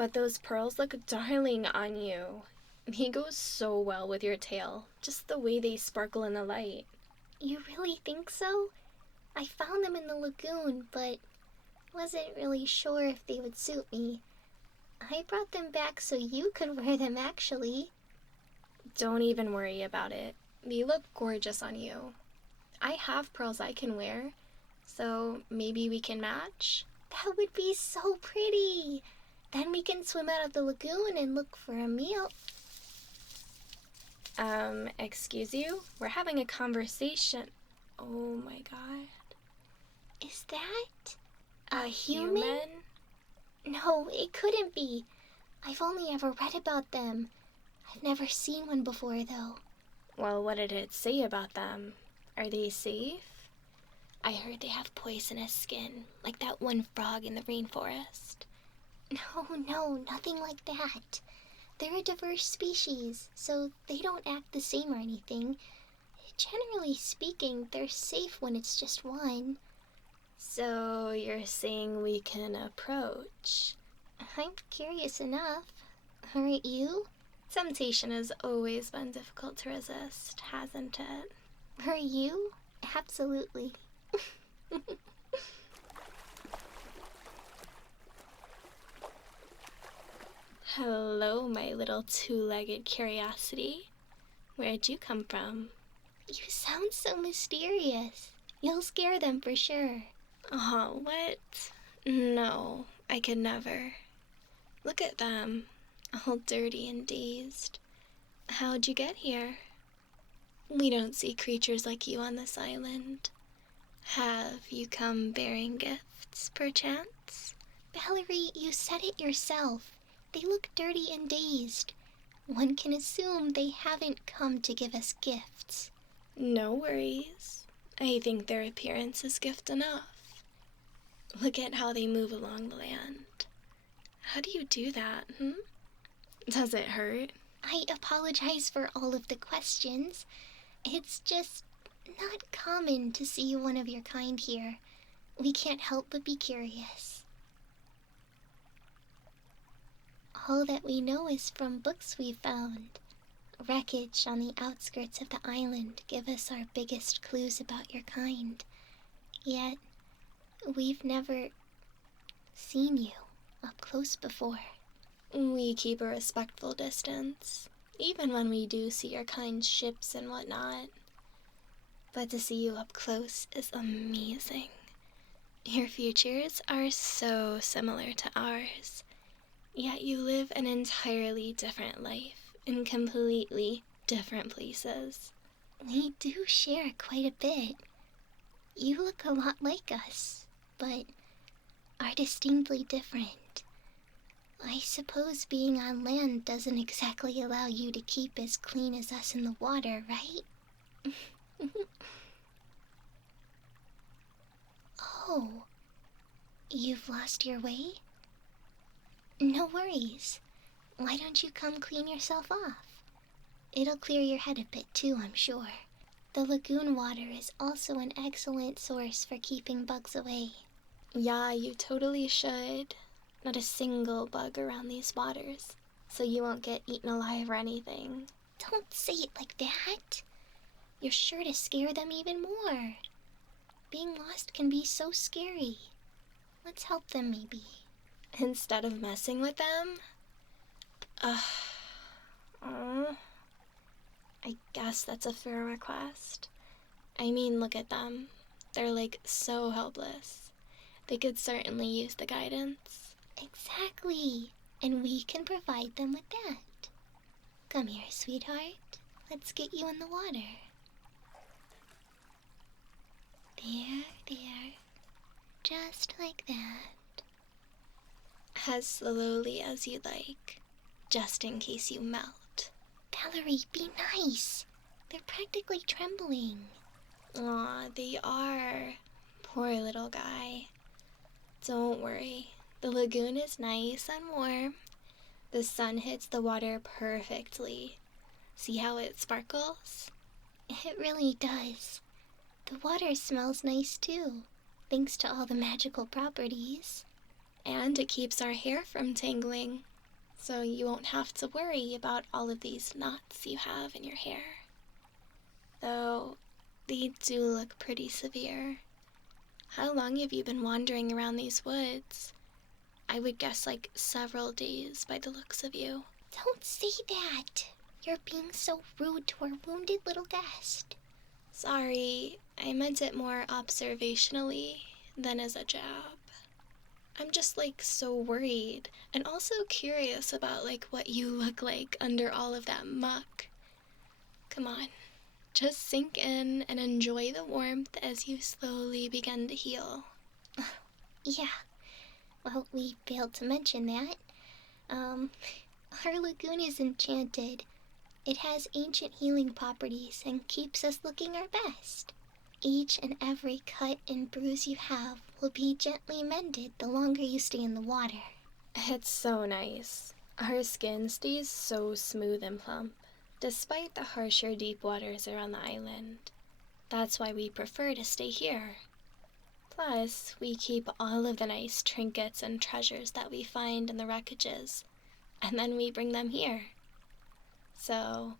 But those pearls look darling on you. They go so well with your tail, just the way they sparkle in the light. You really think so? I found them in the lagoon, but wasn't really sure if they would suit me. I brought them back so you could wear them, actually. Don't even worry about it. They look gorgeous on you. I have pearls I can wear, so maybe we can match? That would be so pretty. Then we can swim out of the lagoon and look for a meal. Excuse you? We're having a conversation. Oh my god. Is that a human? No, it couldn't be. I've only ever read about them. I've never seen one before, though. Well, what did it say about them? Are they safe? I heard they have poisonous skin, like that one frog in the rainforest. No, nothing like that. They're a diverse species, so they don't act the same or anything. Generally speaking, they're safe when it's just one. So you're saying we can approach? I'm curious enough. Aren't you? Temptation has always been difficult to resist, hasn't it? Are you? Absolutely. Hello, my little two-legged curiosity. Where'd you come from? You sound so mysterious. You'll scare them for sure. Oh, what? No, I could never. Look at them, all dirty and dazed. How'd you get here? We don't see creatures like you on this island. Have you come bearing gifts, perchance? Valerie, you said it yourself. They look dirty and dazed. One can assume they haven't come to give us gifts. No worries. I think their appearance is gift enough. Look at how they move along the land. How do you do that, Does it hurt? I apologize for all of the questions. It's just not common to see one of your kind here. We can't help but be curious. All that we know is from books we found. Wreckage on the outskirts of the island give us our biggest clues about your kind. Yet, we've never seen you up close before. We keep a respectful distance, even when we do see your kind ships and whatnot. But to see you up close is amazing. Your features are so similar to ours, yet you live an entirely different life in completely different places. We do share quite a bit. You look a lot like us, but are distinctly different. I suppose being on land doesn't exactly allow you to keep as clean as us in the water, right? Oh, you've lost your way? No worries. Why don't you come clean yourself off? It'll clear your head a bit too, I'm sure. The lagoon water is also an excellent source for keeping bugs away. Yeah, you totally should. Not a single bug around these waters, so you won't get eaten alive or anything. Don't say it like that. You're sure to scare them even more. Being lost can be so scary. Let's help them, maybe. Instead of messing with them? I guess that's a fair request. I mean, look at them. They're like so helpless. They could certainly use the guidance. Exactly. And we can provide them with that. Come here, sweetheart. Let's get you in the water. There. Just like that. As slowly as you like, just in case you melt. Valerie, be nice. They're practically trembling. Aw, they are. Poor little guy. Don't worry. The lagoon is nice and warm. The sun hits the water perfectly. See how it sparkles? It really does. The water smells nice too, thanks to all the magical properties. And it keeps our hair from tangling. so you won't have to worry about all of these knots you have in your hair. Though, they do look pretty severe. How long have you been wandering around these woods? I would guess like several days by the looks of you. Don't say that. You're being so rude to our wounded little guest. Sorry, I meant it more observationally than as a jab. I'm just like so worried and also curious about like what you look like under all of that muck. Come on, just sink in and enjoy the warmth as you slowly begin to heal. Yeah, well, we failed to mention that. Our lagoon is enchanted. It has ancient healing properties and keeps us looking our best. Each and every cut and bruise you have will be gently mended the longer you stay in the water. It's so nice. Our skin stays so smooth and plump, despite the harsher deep waters around the island. That's why we prefer to stay here. Plus, we keep all of the nice trinkets and treasures that we find in the wreckages, and then we bring them here. So,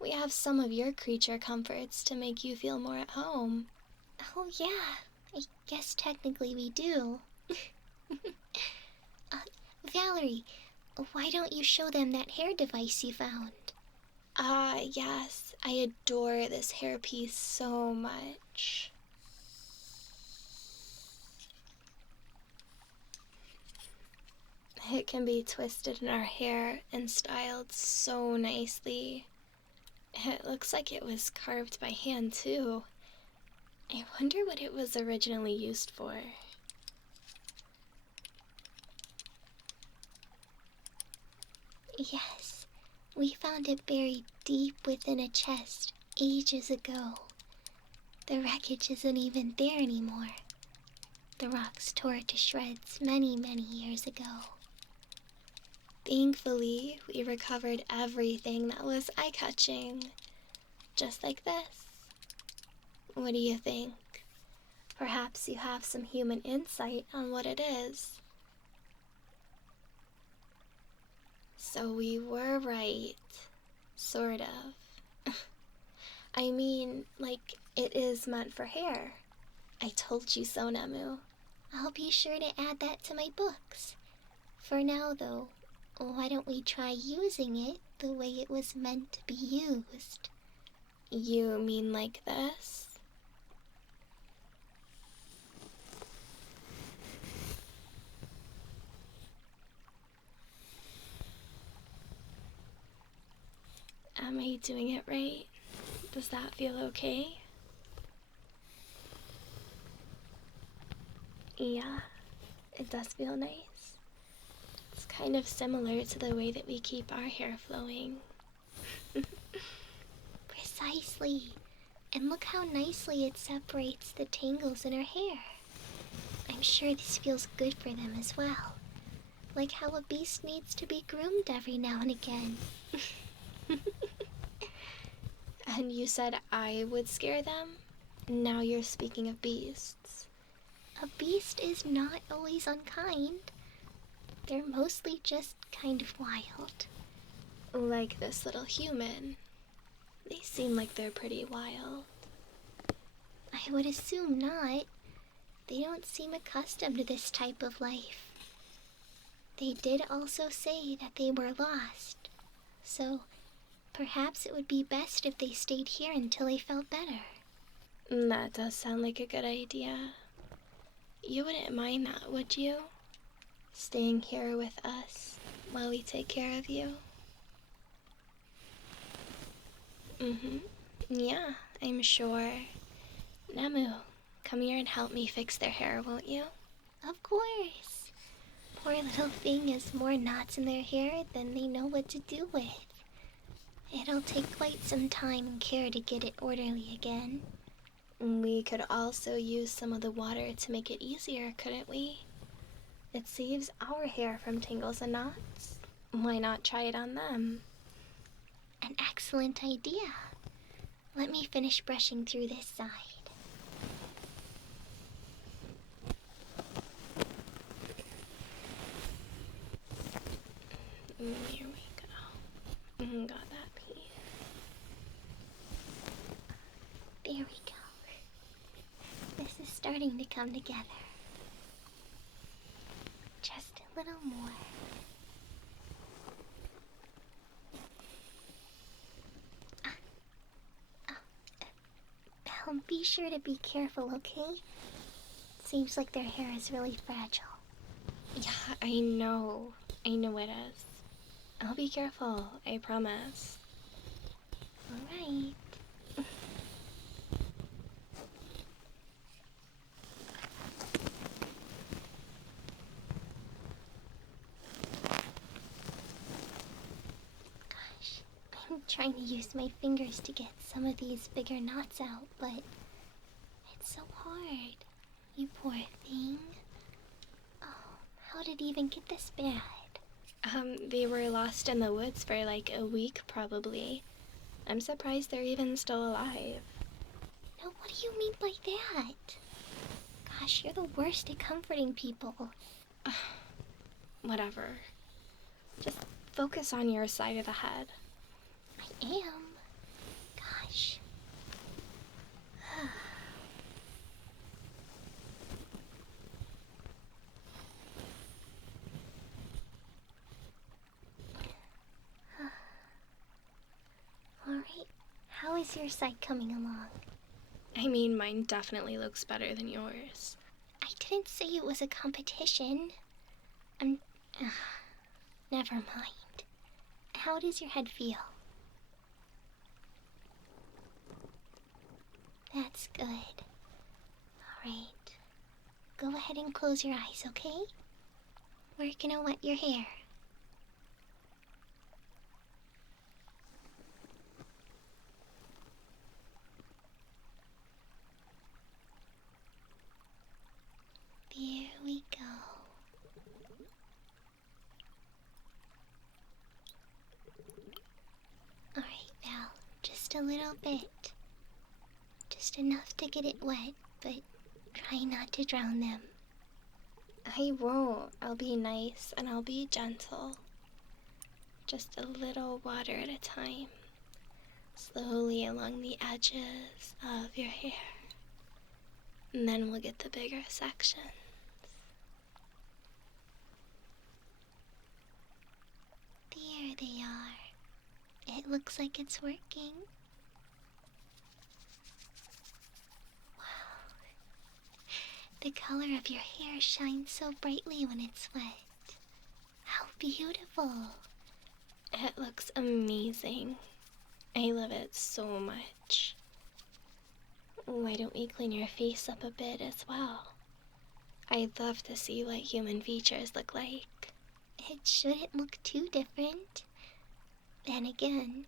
we have some of your creature comforts to make you feel more at home. Oh yeah, I guess technically we do. Valerie, why don't you show them that hair device you found? Yes, I adore this hairpiece so much. It can be twisted in our hair and styled so nicely. It looks like it was carved by hand, too. I wonder what it was originally used for. Yes, we found it buried deep within a chest ages ago. The wreckage isn't even there anymore. The rocks tore it to shreds many, many years ago. Thankfully, we recovered everything that was eye-catching. Just like this. What do you think? Perhaps you have some human insight on what it is. So we were right. Sort of. I mean, like, it is meant for hair. I told you so, Nemu. I'll be sure to add that to my books. For now, though, why don't we try using it the way it was meant to be used? You mean like this? Am I doing it right? Does that feel okay? Yeah, it does feel nice. It's kind of similar to the way that we keep our hair flowing. Precisely. And look how nicely it separates the tangles in her hair. I'm sure this feels good for them as well. Like how a beast needs to be groomed every now and again. And you said I would scare them? Now you're speaking of beasts. A beast is not always unkind. They're mostly just kind of wild. Like this little human. They seem like they're pretty wild. I would assume not. They don't seem accustomed to this type of life. They did also say that they were lost. So, perhaps it would be best if they stayed here until they felt better. That does sound like a good idea. You wouldn't mind that, would you? Staying here with us while we take care of you? Yeah, I'm sure. Nemu, come here and help me fix their hair, won't you? Of course. Poor little thing has more knots in their hair than they know what to do with. It'll take quite some time and care to get it orderly again. We could also use some of the water to make it easier, couldn't we? It saves our hair from tangles and knots. Why not try it on them? An excellent idea. Let me finish brushing through this side. There we go. Got that piece. There we go. This is starting to come together. Just a little more. Now be sure to be careful, okay? Seems like their hair is really fragile. Yeah, I know. I know it is. I'll be careful, I promise. Alright. Gosh, I'm trying to use my fingers to get some of these bigger knots out, but it's so hard. You poor thing. Oh, how did he even get this bad? They were lost in the woods for like a week, probably. I'm surprised they're even still alive. No, what do you mean by that? Gosh, you're the worst at comforting people. Whatever. Just focus on your side of the head. I am. Gosh. Alright, how is your side coming along? I mean, mine definitely looks better than yours. I didn't say it was a competition. Never mind. How does your head feel? That's good. Alright. Go ahead and close your eyes, okay? We're gonna wet your hair. There we go. Alright, Val, just a little bit. Just enough to get it wet, but try not to drown them. I won't. I'll be nice and I'll be gentle. Just a little water at a time. Slowly along the edges of your hair. And then we'll get the bigger sections. There they are. It looks like it's working. Wow. The color of your hair shines so brightly when it's wet. How beautiful. It looks amazing. I love it so much. Why don't we clean your face up a bit as well? I'd love to see what human features look like. It shouldn't look too different. Then again,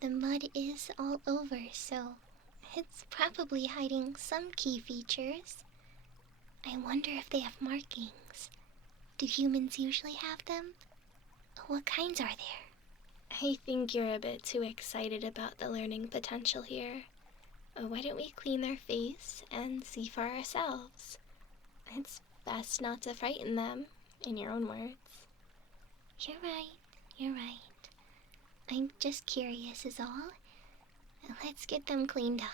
the mud is all over, so it's probably hiding some key features. I wonder if they have markings. Do humans usually have them? What kinds are there? I think you're a bit too excited about the learning potential here. Why don't we clean their face and see for ourselves? It's best not to frighten them, in your own words. You're right. I'm just curious is all. Let's get them cleaned up.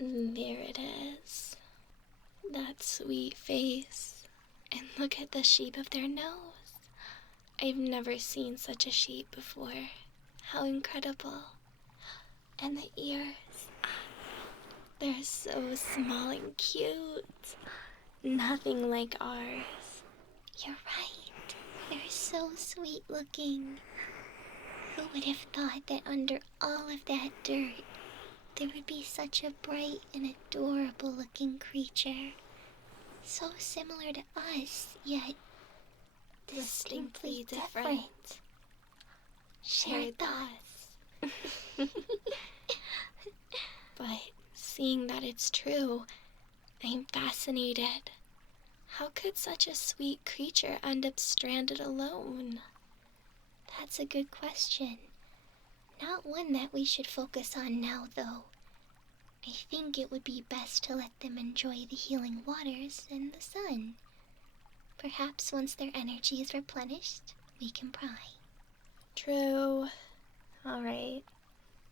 There it is. That sweet face. And look at the shape of their nose. I've never seen such a shape before. How incredible. And the ears. They're so small and cute. Nothing like ours. You're right. They're so sweet looking. Who would have thought that under all of that dirt, there would be such a bright and adorable looking creature? So similar to us, yet Distinctly different. Shared thoughts. But seeing that it's true, I'm fascinated. How could such a sweet creature end up stranded alone? That's a good question. Not one that we should focus on now, though. I think it would be best to let them enjoy the healing waters and the sun. Perhaps once their energy is replenished, we can pry. True. Alright.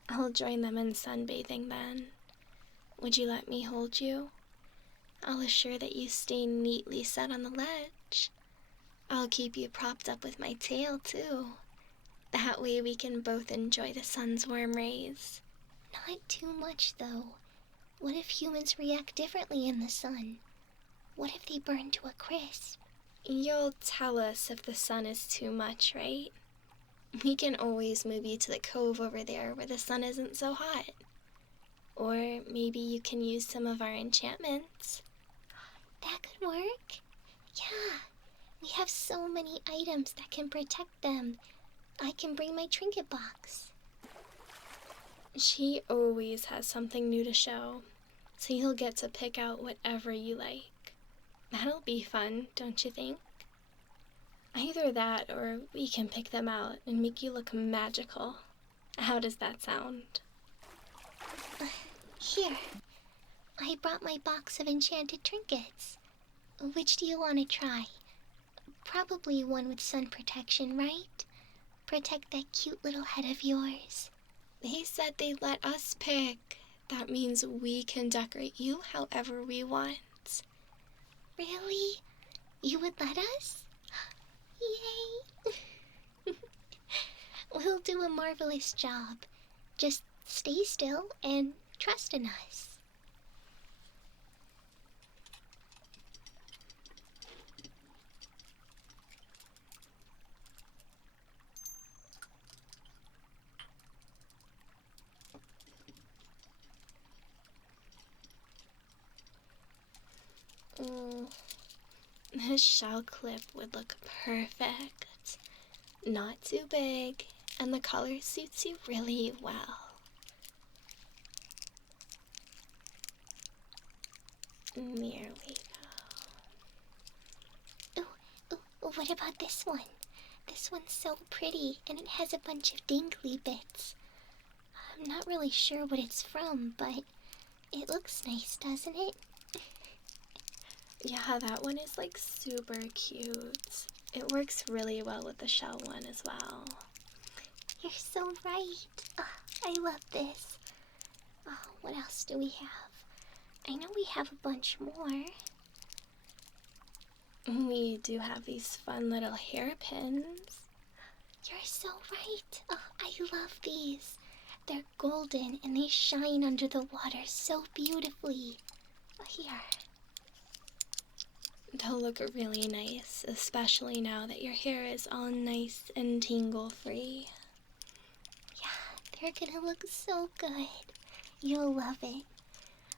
I'll join them in sunbathing then. Would you let me hold you? I'll assure that you stay neatly set on the ledge. I'll keep you propped up with my tail, too. That way we can both enjoy the sun's warm rays. Not too much, though. What if humans react differently in the sun? What if they burn to a crisp? You'll tell us if the sun is too much, right? We can always move you to the cove over there where the sun isn't so hot. Or maybe you can use some of our enchantments. That could work. Yeah, we have so many items that can protect them. I can bring my trinket box. She always has something new to show, so you'll get to pick out whatever you like. That'll be fun, don't you think? Either that, or we can pick them out and make you look magical. How does that sound? Here, I brought my box of enchanted trinkets. Which do you want to try? Probably one with sun protection, right? Protect that cute little head of yours. They said they'd let us pick. That means we can decorate you however we want. Really? You would let us? Yay! We'll do a marvelous job. Just stay still and trust in us. This shell clip would look perfect. Not too big, and the color suits you really well. There we go. Ooh, what about this one? This one's so pretty, and it has a bunch of dingly bits. I'm not really sure what it's from, but it looks nice, doesn't it? Yeah, that one is like super cute. It works really well with the shell one as well. You're so right. Oh, I love this. Oh, what else do we have? I know we have a bunch more. We do have these fun little hairpins. You're so right. Oh, I love these. They're golden and they shine under the water so beautifully. Here. They'll look really nice, especially now that your hair is all nice and tingle-free. Yeah, they're gonna look so good. You'll love it.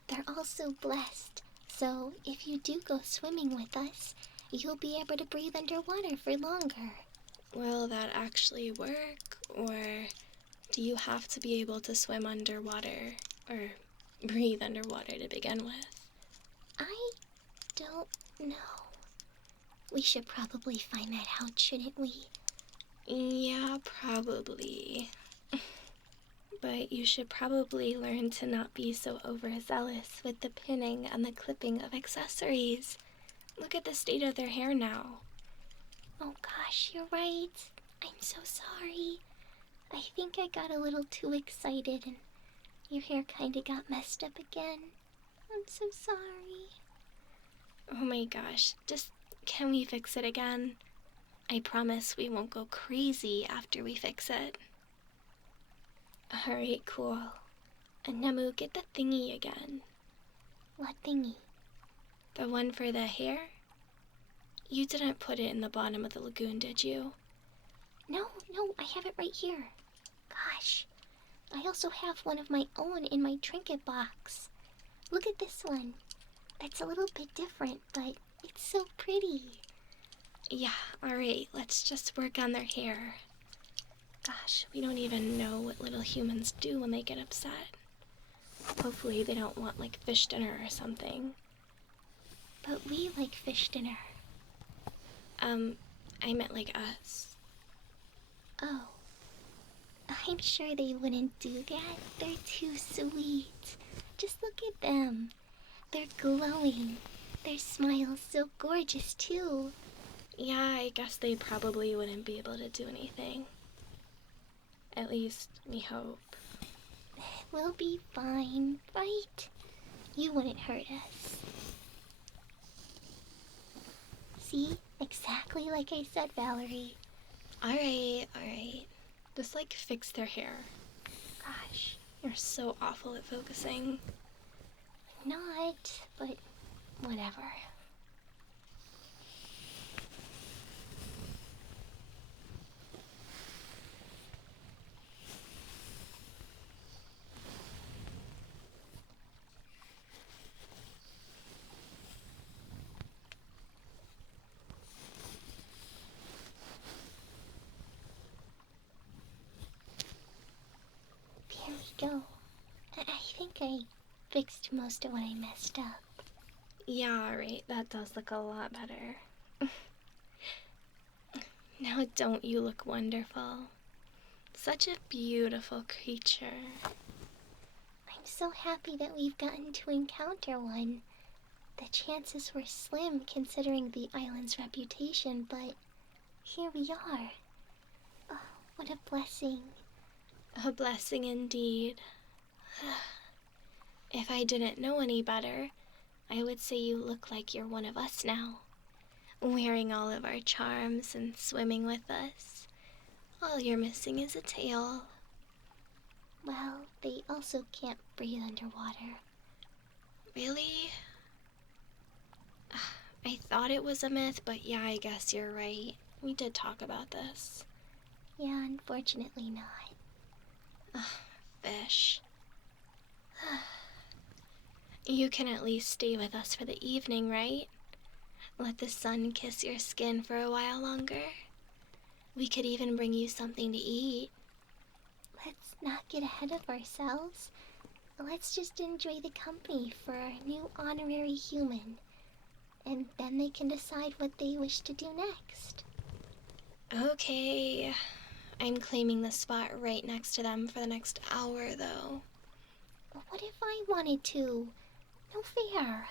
They're also blessed, so if you do go swimming with us, you'll be able to breathe underwater for longer. Will that actually work, or do you have to be able to swim underwater, or breathe underwater to begin with? I don't know. We should probably find that out, shouldn't we? Yeah, probably. But you should probably learn to not be so overzealous with the pinning and the clipping of accessories. Look at the state of their hair now. Oh gosh, you're right. I'm so sorry. I think I got a little too excited and your hair kinda got messed up again. I'm so sorry. Oh my gosh, can we fix it again? I promise we won't go crazy after we fix it. Alright, cool. And Nemu, get the thingy again. What thingy? The one for the hair? You didn't put it in the bottom of the lagoon, did you? No, I have it right here. Gosh, I also have one of my own in my trinket box. Look at this one. It's a little bit different, but It's so pretty. Yeah, alright, let's just work on their hair. Gosh, we don't even know what little humans do when they get upset. Hopefully they don't want, like, fish dinner or something. But we like fish dinner. I meant like us. Oh. I'm sure they wouldn't do that. They're too sweet. Just look at them. They're glowing. Their smile's so gorgeous, too. Yeah, I guess they probably wouldn't be able to do anything. At least, we hope. We'll be fine, right? You wouldn't hurt us. See? Exactly like I said, Valerie. Alright. Just, like, fix their hair. Gosh, you're so awful at focusing. Not, but whatever. There we go. I think I fixed most of what I messed up. Yeah, alright, that does look a lot better. Now don't you look wonderful? Such a beautiful creature. I'm so happy that we've gotten to encounter one. The chances were slim considering the island's reputation, but here we are. Oh, what a blessing. A blessing indeed. If I didn't know any better, I would say you look like you're one of us now, wearing all of our charms and swimming with us. All you're missing is a tail. Well, they also can't breathe underwater. Really? I thought it was a myth, but yeah, I guess you're right. We did talk about this. Yeah, unfortunately not. Fish. You can at least stay with us for the evening, right? Let the sun kiss your skin for a while longer. We could even bring you something to eat. Let's not get ahead of ourselves. Let's just enjoy the company for our new honorary human. And then they can decide what they wish to do next. Okay. I'm claiming the spot right next to them for the next hour, though. But what if I wanted to? No fair.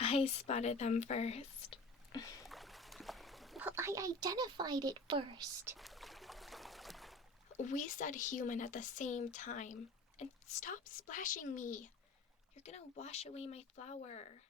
I spotted them first. Well, I identified it first. We said human at the same time. And stop splashing me. You're gonna wash away my flower.